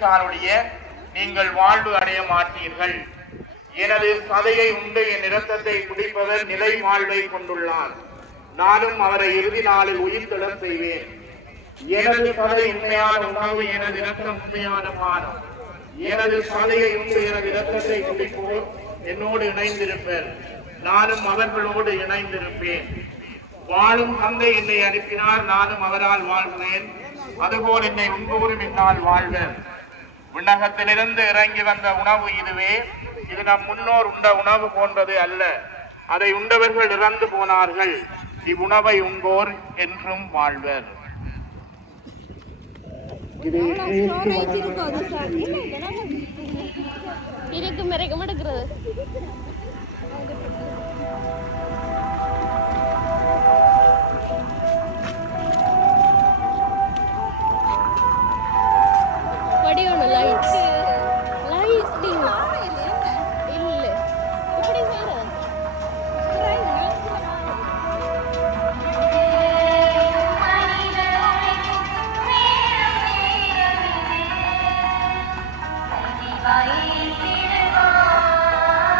குடித்தாலுடைய நீங்கள் வாழ்வு அடைய மாட்டீர்கள். எனது சதையை உண்டு என் இரத்தத்தை குடிப்பவர் நிலை வாழ்வை கொண்டுள்ளார். நானும் அவரை இறுதி நாளில் உயிர் திடம் செய்வேன். எனது சதை உண்மையான உணவு எனது இரத்தம் உண்மையான பானம். எனது சதையை உண்டு எனது இரத்தத்தை குடிப்போர் என்னோடு இணைந்திருப்பர். நானும் அவர்களோடு இணைந்திருப்பேன். வாழும் தந்தை என்னை அனுப்பினார் நானும் அவரால் வாழ்கிறேன் அதுபோல் என்னை உண்போரும் என்னால் வாழ்வர். விண்ணகத்திலிருந்து இறங்கி வந்த உணவு இதுவே. இது நம் முன்னோர் உண்ட உணவு போன்றது அல்ல. அதை உண்டவர்கள் இறந்து போனார்கள். இவ்வுணவை உண்போர் என்றும் வாழ்வர். இருக்கும் அது சார். ಕಡೆಯೋಣ ലൈറ്റ് ಲೈಟ್ಸ್ Bye.